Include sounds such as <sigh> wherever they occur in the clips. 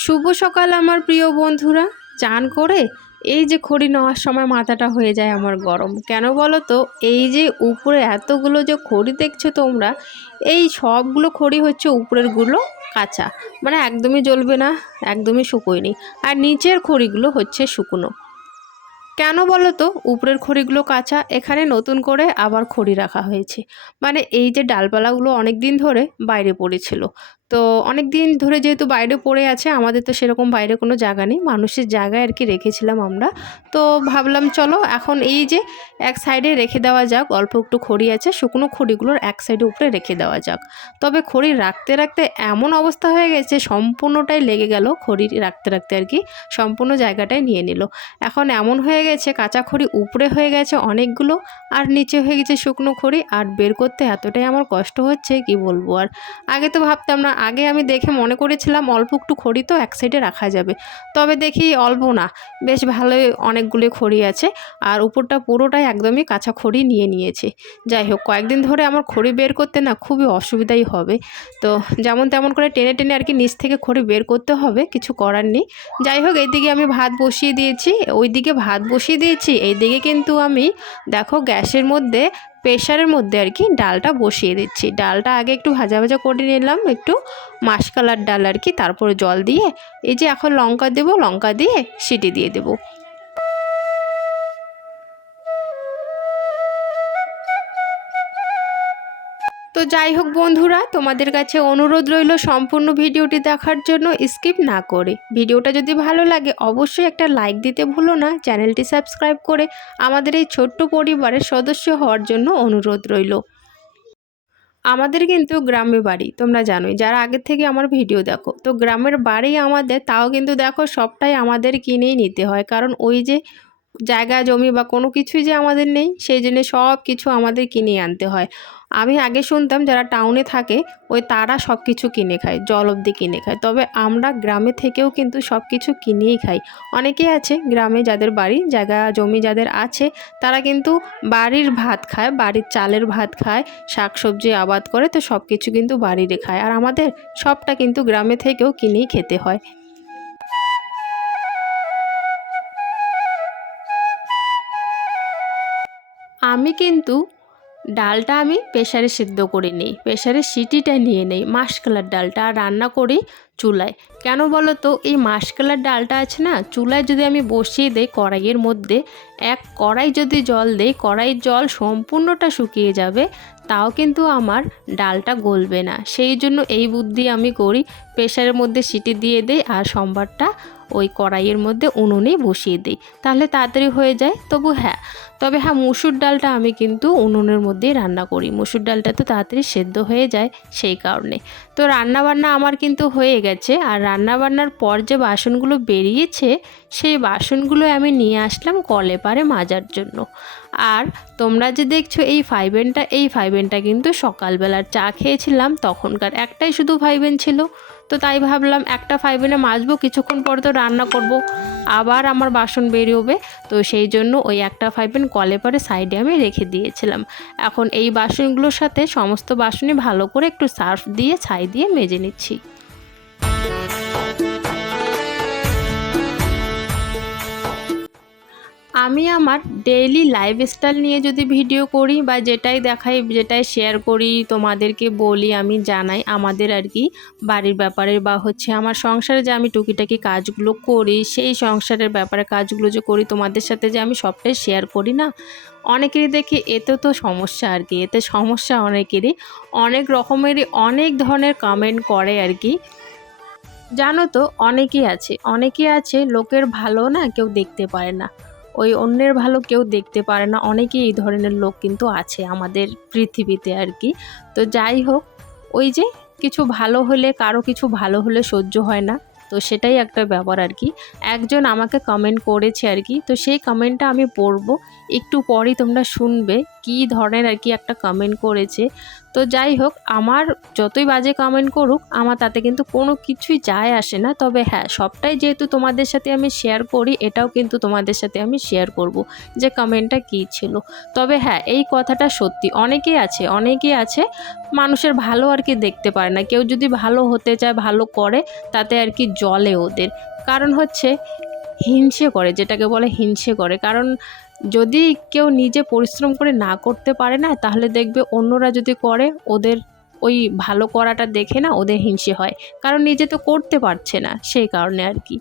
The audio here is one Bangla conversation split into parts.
শুভ সকাল আমার প্রিয় বন্ধুরা। চান করে এই যে খড়ি নেওয়ার সময় মাথাটা হয়ে যায় আমার গরম। কেন বলো তো? এই যে উপরে এতগুলো যে খড়ি দেখছ তোমরা, এই সবগুলো খড়ি হচ্ছে উপরেরগুলো কাঁচা। মানে একদমই জ্বলবে না, একদমই শুকোয়নি। আর নিচের খড়িগুলো হচ্ছে শুকনো। কেন বলো তো? উপরের খড়িগুলো কাঁচা, এখানে নতুন করে আবার খড়ি রাখা হয়েছে। মানে এই যে ডালপালাগুলো অনেক দিন ধরে বাইরে পড়েছিল। তো অনেক দিন ধরে যেহেতু বাইরে পড়ে আছে, আমাদের তো সেরকম বাইরে কোনো জায়গা নেই। মানুষের জায়গায় আর কি রেখেছিলাম আমরা। তো ভাবলাম চলো এখন এই যে এক সাইডে রেখে দেওয়া যাক, অল্প একটু খড়ি আছে, শুকনো খড়িগুলোর এক সাইডে উপরে রেখে দেওয়া যাক। তবে খড়ি রাখতে রাখতে এমন অবস্থা হয়ে গেছে, সম্পূর্ণটাই লেগে গেল খড়ি রাখতে রাখতে আর কি, সম্পূর্ণ জায়গাটাই নিয়ে নিল। এখন এমন হয়ে গেছে, কাঁচা খড়ি উপরে হয়ে গেছে অনেকগুলো, আর নিচে হয়ে গেছে শুকনো খড়ি, আর বের করতে এতটাই আমার কষ্ট হচ্ছে, কি বলব আর। আগে তো ভাবতাম না আগে আমি দেখে মনে করেছিলাম অল্প একটু খড়ি তো এক সাইডে রাখা যাবে। তবে দেখি অল্প না। বেশ ভালোই অনেকগুলো খড়ি আছে আর উপরটা পুরোটাই একদমই কাঁচা খড়ি নিয়ে নিয়েছে। যাই হোক, কয়েকদিন ধরে আমার খড়ি বের করতে না খুবই অসুবিধাই হবে। তো যেমন তেমন করে টেনে টেনে আর কি নিচ থেকে খড়ি বের করতে হবে, কিছু করার নেই। যাই হোক, এইদিকে আমি ভাত বসিয়ে দিয়েছি। ওইদিকে ভাত বসিয়ে দিয়েছি। এইদিকে কিন্তু আমি, দেখো, গ্যাসের মধ্যে প্রেশারের মধ্যে আর কি ডালটা বসিয়ে দিচ্ছি। ডালটা আগে একটু ভাজা ভাজা করে নিলাম, একটু মাসকালার ডাল আর কি, তারপরে জল দিয়ে এই যে এখন লঙ্কা দেবো, লঙ্কা দিয়ে সিটি দিয়ে দেবো। তো যাই হোক বন্ধুরা, তোমাদের কাছে অনুরোধ রইল সম্পূর্ণ ভিডিওটি দেখার জন্য স্কিপ না করে। ভিডিওটা যদি ভালো লাগে অবশ্যই একটা লাইক দিতে ভুলো না, চ্যানেলটি সাবস্ক্রাইব করে আমাদের এই ছোট্ট পরিবারের সদস্য হওয়ার জন্য অনুরোধ রইল। আমাদের কিন্তু গ্রামে বাড়ি, তোমরা জানোই, যারা আগের থেকে আমার ভিডিও দেখো, তো গ্রামের বাড়ি আমাদের, তাও কিন্তু দেখো সবটাই আমাদের কিনেই নিতে হয়, কারণ ওই যে জায়গা, জমি বা কোনো কিছুই যে আমাদের নেই, সেই জন্য সব কিছু আমাদের কিনে আনতে হয়। আমি আগে শুনতাম যারা টাউনে থাকে, ওই তারা সব কিছু কিনে খায়, জল অবধি কিনে খায়। তবে আমরা গ্রামে থেকেও কিন্তু সব কিছু কিনেই খাই। অনেকেই আছে গ্রামে যাদের বাড়ি, জায়গা, জমি যাদের আছে, তারা কিন্তু বাড়ির ভাত খায়, বাড়ির চালের ভাত খায়, শাকসবজি আবাদ করে, তো সব কিছু কিন্তু বাড়িরে খায়। আর আমাদের সবটা কিন্তু গ্রামে থেকেও কিনেই খেতে হয়। আমি কিন্তু ডালটা আমি প্রেশারে সিদ্ধ করে নিই। প্রেশারে সিটিটা নিয়ে নেই, মাসকলার ডালটা। আর রান্না করি চুলায়। কেন বলো তো এই মাসকালার ডালটা আছে না, চুলায় যদি আমি বসিয়ে দেই কড়াইয়ের মধ্যে, এক কড়াই যদি জল দেই, কড়াইয়ের জল সম্পূর্ণটা শুকিয়ে যাবে, তাও কিন্তু আমার ডালটা গলবে না। সেই জন্য এই বুদ্ধি আমি করি প্রেশারের মধ্যে সিটি দিয়ে দেই আর সোমবারটা ওই কড়াইয়ের মধ্যে উনুনেই বসিয়ে দিই। তাহলে তাড়াতাড়ি হয়ে যায়? তবু হ্যাঁ। তবে হ্যাঁ মুসুর ডালটা আমি কিন্তু উনুনের মধ্যেই রান্না করি। মুসুর ডালটা তো তাড়াতাড়ি সেদ্ধ হয়ে যায় সেই কারণে। তো রান্না বান্না আমার কিন্তু হয়ে গেছে। আর রান্না বান্নার পর যে বাসনগুলো বেরিয়েছে, সেই বাসনগুলো আমি নিয়ে আসলাম কলে পারে মাজার জন্য। আর তোমরা যে দেখছ এই ফাইভেনটা এই ফাইভেনটা কিন্তু সকালবেলার চা খেয়েছিলাম, তখনকার একটাই শুধু ফাইভেন ছিল। তো তাই ভাবলাম একটা ফাইভেনে মাজবো, কিছুক্ষণ পর তো রান্না করব, আবার আমার বাসন বেরিয়ে তো সেই জন্য ওই একটা ফাইভেন কলে পরে সাইডে আমি রেখে দিয়েছিলাম। এখন এই বাসনগুলোর সাথে সমস্ত বাসনে ভালো করে একটু সার্ফ দিয়ে, ছাই দিয়ে মেজে নিচ্ছি। আমি আমার ডেইলি লাইফস্টাইল নিয়ে যদি ভিডিও করি বা যেটাই দেখাই, যেটাই শেয়ার করি, তোমাদেরকে বলি, আমি জানাই আমাদের আর কি বাড়ির ব্যাপারে বা হচ্ছে আমার সংসারে যে আমি টুকিটাকি কাজগুলো করি, সেই সংসারের ব্যাপারে কাজগুলো যে করি, তোমাদের সাথে যে আমি সবটাই শেয়ার করি না? অনেকেরই দেখি এতে তো সমস্যা আর কি, এতে সমস্যা অনেকেরই। অনেক রকমেরই অনেক ধরনের কমেন্ট করে আর কি। জানো তো, অনেকেই আছে অনেকেই আছে লোকের ভালো না, কেউ দেখতে পারে না। ওই অন্যের ভালো কেউ দেখতে পারে না। অনেকেই এই ধরনের লোক কিন্তু আছে আমাদের পৃথিবীতে আর কি। তো যাই হোক, ওই যে কিছু ভালো হলে, কারও কিছু ভালো হলে সহ্য হয় না। তো সেটাই একটা ব্যাপার আর কি। একজন আমাকে কমেন্ট করেছে আর কি। তো সেই কমেন্টটা আমি পড়ব। একটু পরই তোমরা শুনবে কি ধরনের আর কি একটা কমেন্ট করেছে। তো যাই হোক, আমার যতই বাজে কমেন্ট করুক, আমার তাতে কিন্তু কোনো কিছুই যায় আসে না। তবে হ্যাঁ সবটাই যেহেতু তোমাদের সাথে আমি শেয়ার করি, এটাও কিন্তু তোমাদের সাথে আমি শেয়ার করব যে কমেন্টটা কী ছিল। তবে হ্যাঁ এই কথাটা সত্যি। অনেকেই আছে অনেকেই আছে, মানুষের ভালো আর কি দেখতে পারে না। কেউ যদি ভালো হতে চায়, ভালো করে, তাতে আর কি জলে ওদের। কারণ হচ্ছে হিংসে করে, যেটাকে বলে হিংসে করে। কারণ যদি কেউ নিজে পরিশ্রম করে না করতে পারে না, তাহলে দেখবে অন্যরা যদি করে, ওদের ওই ভালো করাটা দেখে না ওদের হিংসে হয়। কারণ নিজে তো করতে পারছে না, সেই কারণে আর কি।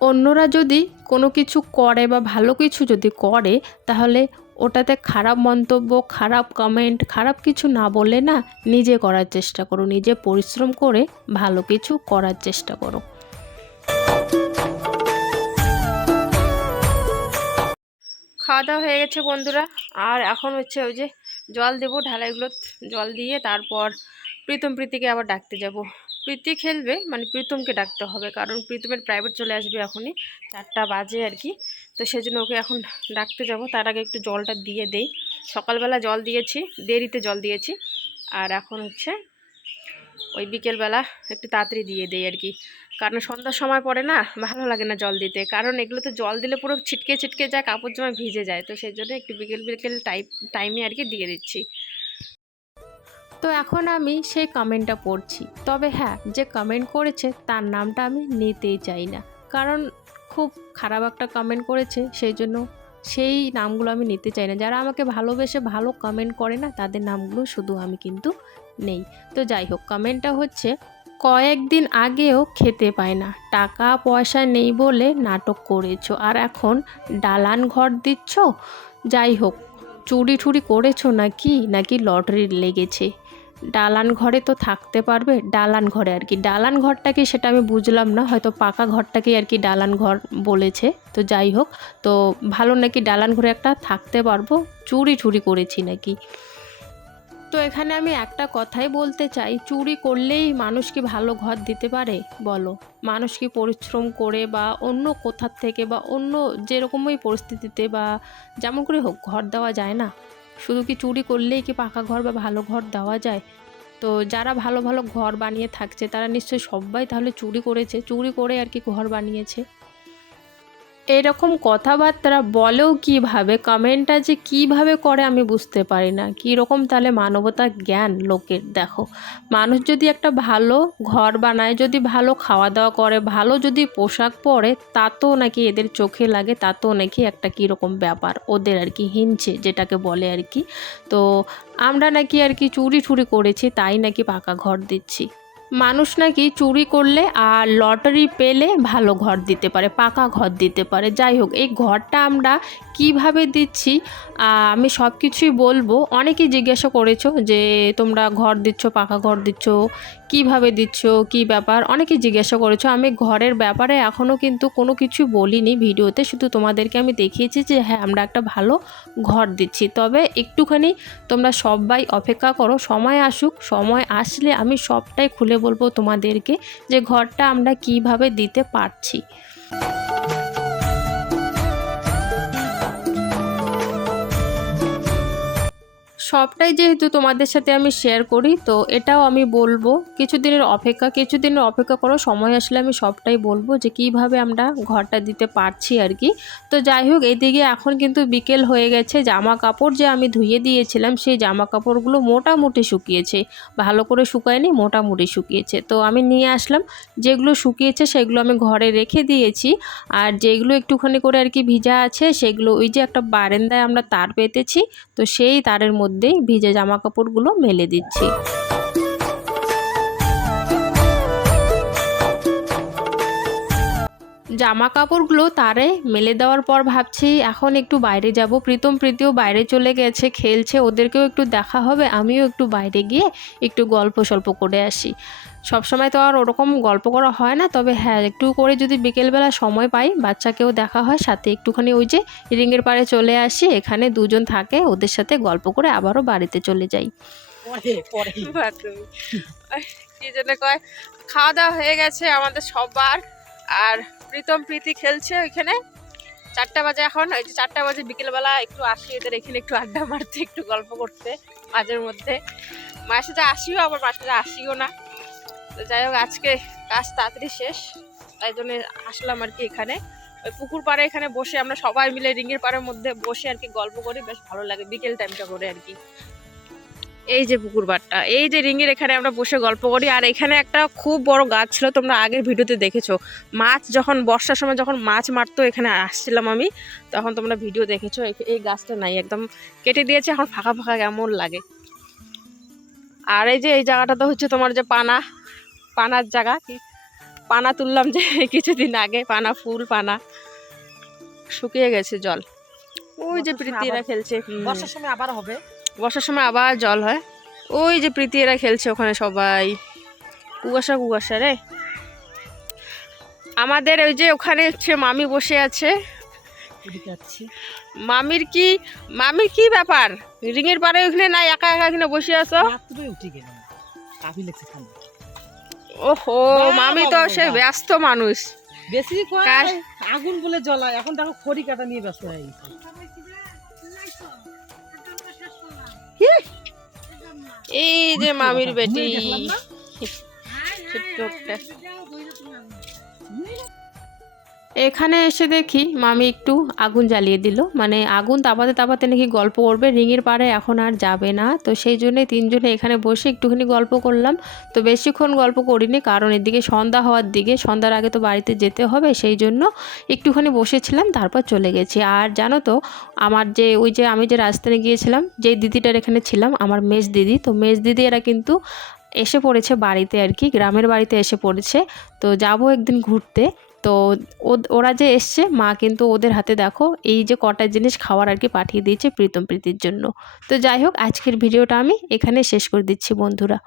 অন্যরা যদি কোনো কিছু করে বা ভালো কিছু যদি করে, তাহলে ওটাতে খারাপ মন্তব্য, খারাপ কমেন্ট খারাপ কিছু না বলে না নিজে করার চেষ্টা করো। নিজে পরিশ্রম করে ভালো কিছু করার চেষ্টা করো। খাওয়া দাওয়া হয়ে গেছে বন্ধুরা। আর এখন হচ্ছে ওই যে জল দেবো ঢালাইগুলো, জল দিয়ে তারপর প্রীতম প্রীতিকে আবার ডাকতে যাব। প্রীতি খেলবে মানে প্রীতমকে ডাকতে হবে, কারণ প্রীতমের প্রাইভেট চলে আসবে এখনই চারটা বাজে আর কি। তো সেজন্য ওকে এখন ডাকতে যাব। তার আগে একটু জলটা দিয়ে দেই। সকালবেলা জল দিয়েছি, দেরিতে জল দিয়েছি। আর এখন হচ্ছে ওই বিকেলবেলা একটু তাড়াতাড়ি দিয়ে দেই আর কি। কারণ সন্ধ্যার সময় পরে না, ভালো লাগে না জল দিতে। কারণ এগুলোতে জল দিলে পুরো ছিটকে ছিটকে যায়, কাপড় জামা ভিজে যায়। তো সেই জন্য একটু বিকেল বিকেল টাইপ, টাইমে আর কি দিয়ে দিচ্ছি। তো এখন আমি সেই কমেন্টটা পড়ছি। তবে হ্যাঁ যে কমেন্ট করেছে তার নামটা আমি নিতেই চাই না। কারণ খুব খারাপ একটা কমেন্ট করেছে, সেই জন্য সেই নামগুলো আমি নিতে চাই না। যারা আমাকে ভালোবেসে ভালো কমেন্ট করে না, তাদের নামগুলো শুধু আমি কিন্তু নেই। তো যাই হোক, কমেন্টটা হচ্ছে কয়েকদিন আগেও খেতে পায় না। টাকা পয়সা নেই বলে নাটক করেছ, আর এখন ডালান ঘর দিচ্ছ? যাই হোক, চুরি ঠুরি করেছ নাকি? নাকি লটারি লেগেছে? ডালান ঘরে তো থাকতে পারবে ডালান ঘরে আর কি। ডালান ঘরটা কি সেটা আমি বুঝলাম না, হয়তো পাকা ঘরটাকে আর কি ডালান ঘর বলেছে। তো যাই হোক, তো ভালো নাকি ডালান ঘরে একটা থাকতে পারব? চুরি ঠুরি করেছি নাকি? তো এখানে আমি একটা কথাই বলতে চাই, চুরি করলেই মানুষ কি ভালো ঘর দিতে পারে? বলো। মানুষ কি পরিশ্রম করে বা অন্য কোথার থেকে বা অন্য যেরকমই পরিস্থিতিতে বা যেমন করে হোক ঘর দেওয়া যায় না। শুধু কি চুরি করলেই কি পাকা ঘর বা ভালো ঘর দেওয়া যায়? তো যারা ভালো ভালো ঘর বানিয়ে থাকছে, তারা নিশ্চয়ই সবাই তাহলে চুরি করেছে। চুরি করে আর কি ঘর বানিয়েছে। এরকম কথাবার্তা বলেও কীভাবে কমেন্টটা যে কীভাবে করে আমি বুঝতে পারি না। কীরকম তাহলে মানবতা জ্ঞান লোকের? দেখো, মানুষ যদি একটা ভালো ঘর বানায়, যদি ভালো খাওয়া দাওয়া করে, ভালো যদি পোশাক পরে তাতেও নাকি এদের চোখে লাগে তাতেও নাকি একটা কীরকম ব্যাপার? ওদের আর কি হিনছে যেটাকে বলে আর কি। তো আমরা নাকি আর কি চুরি চুরি করেছি, তাই নাকি পাকা ঘর দিচ্ছি। মানুষ নাকি চুরি করলে আর লটারি পেলে ভালো ঘর দিতে পারে, পাকা ঘর দিতে পারে। যাই হোক, এই ঘরটা আমরা কীভাবে দিচ্ছি আমি সব কিছুই বলব। অনেকেই জিজ্ঞাসা করেছ যে তোমরা ঘর দিচ্ছ, পাকা ঘর দিচ্ছ কীভাবে দিচ্ছ, কি ব্যাপার? অনেকে জিজ্ঞাসা করেছ। আমি ঘরের ব্যাপারে এখনও কিন্তু কোনো কিছু বলিনি ভিডিওতে। শুধু তোমাদেরকে আমি দেখিয়েছি যে হ্যাঁ আমরা একটা ভালো ঘর দিচ্ছি। তবে একটুখানি তোমরা সবাই অপেক্ষা করো। সময় আসুক, সময় আসলে আমি সবটাই খুলে বলব তোমাদেরকে যে, ঘরটা আমরা কীভাবে দিতে পারছি। সবটাই যেহেতু তোমাদের সাথে আমি শেয়ার করি, তো এটাও আমি বলব। কিছুদিনের অপেক্ষা কিছুদিনের অপেক্ষা করো, সময় আসলে আমি সবটাই বলব যে কীভাবে আমরা ঘরটা দিতে পারছি আর কি। তো যাই হোক, এদিকে এখন কিন্তু বিকেল হয়ে গেছে জামা কাপড় যে আমি ধুয়ে দিয়েছিলাম, সেই জামা কাপড়গুলো মোটামুটি শুকিয়েছে। ভালো করে শুকায়নি, মোটামুটি শুকিয়েছে। তো আমি নিয়ে আসলাম, যেগুলো শুকিয়েছে সেগুলো আমি ঘরে রেখে দিয়েছি। আর যেগুলো একটুখানি করে আর কি ভিজা আছে, সেগুলো ওই যে একটা বারেন্দায় আমরা তার পেতেছি তো সেই তারের মধ্যেই ভিজে জামা কাপড়গুলো মেলে দিচ্ছি। জামা কাপড়গুলো তারে মেলে দেওয়ার পর ভাবছি এখন একটু বাইরে যাব। প্রীতম প্রীতিও বাইরে চলে গেছে খেলছে ওদেরকেও একটু দেখা হবে আমিও একটু বাইরে গিয়ে একটু গল্প সল্প করে আসি। সবসময় তো আর ওরকম গল্প করা হয় না তবে হ্যাঁ একটু করে যদি বিকেলবেলা সময় পাই বাচ্চাকেও দেখা হয় সাথে একটুখানি ওই যে রিঙের পাড়ে চলে আসি এখানে দুজন থাকে ওদের সাথে গল্প করে আবারও বাড়িতে চলে যাই। পরে পরে। কি জন্য কয় খাওয়া দাওয়া হয়ে গেছে আমাদের সবার। আর প্রীতম প্রীতি খেলছে ওইখানে। চারটা বাজে এখন, ওই যে চারটা বাজে বিকেলবেলা একটু আসি, এদের এখানে একটু আড্ডা মারতে, একটু গল্প করতে, মাঝের মধ্যে। মায়ের সাথে আসিও, আবার মায়ের সাথে আসিও না। তো যাই হোক, আজকে কাজ তাড়াতাড়ি শেষ, তাই জন্য আসলাম আর কি এখানে। ওই পুকুর পাড়ে এখানে বসে আমরা সবাই মিলে রিঙের পাড়ের মধ্যে বসে আর কি গল্প করি, বেশ ভালো লাগে বিকেল টাইমটা করে আর কি। এই যে পুকুর পাড়টা এই যে রিঙের এখানে আমরা বসে গল্প করি আর এখানে একটা খুব বড় গাছ ছিল তোমরা আগের ভিডিওতে দেখেছ। মাছ যখন বর্ষার সময় যখন মাছ মারতো এখানে আসছিলাম আমি তখন তোমরা ভিডিও দেখেছ এই- গাছটা নাই একদম কেটে দিয়েছে এখন ফাঁকা ফাঁকা কেমন লাগে। আর এই যে এই জায়গাটা তো হচ্ছে তোমার যে পানা পানার জায়গা কি পানা তুললাম যে <laughs> কিছুদিন আগে পানা ফুল পানা শুকিয়ে গেছে জল। ওই যে প্রীতিরা খেলছে বর্ষার সময় আবার হবে। বর্ষার সময় আবার জল হয়। ওই যে প্রীতি এরা খেলছে ওখানে সবাই। কুয়াশা কুয়াশা রে। আমাদের ওই যে ওখানে হচ্ছে মামি বসে আছে। মামির কি মামির কি ব্যাপার? রিঙের পারে ওখানে না একা একা এখানে বসে আছো? ওহো মামি তো সে ব্যস্ত মানুষ। বেশি আগুন বলে জ্বলায়। এখন দেখো খড়ি কাটা নিয়ে ব্যস্ত হয়ে গেছে। এই যে মামির বেটি? ছোট্ট একটা। এখানে এসে দেখি মামি একটু আগুন জ্বালিয়ে দিল। মানে আগুন তাপাতে তাপাতে নাকি গল্প করবে, রিঙের পাড়ে এখন আর যাবে না। তো সেই জন্যে তিনজনে এখানে বসে একটুখানি গল্প করলাম। তো বেশিক্ষণ গল্প করিনি, কারণ এদিকে সন্ধ্যা হওয়ার দিকে, সন্ধ্যার আগে তো বাড়িতে যেতে হবে, সেই জন্য একটুখানি বসেছিলাম, তারপর চলে গেছি। আর জানো তো, আমার যে, ওই যে আমি যে রাজস্থানে গিয়েছিলাম, যে দিদিটার এখানে ছিলাম, আমার মেজ দিদি। তো মেজ দিদি এরা কিন্তু এসে পড়েছে বাড়িতে আর কি, গ্রামের বাড়িতে এসে পড়েছে। তো যাব একদিন ঘুরতে। তো ওরা যে এসছে, মা কিন্তু ওদের হাতে দেখো এই যে কটা জিনিস খাওয়ার আর কি পাঠিয়ে দিয়েছে প্রীতম প্রীতির জন্য। তো যাই হোক, আজকের ভিডিওটা আমি এখানে শেষ করে দিচ্ছি বন্ধুরা।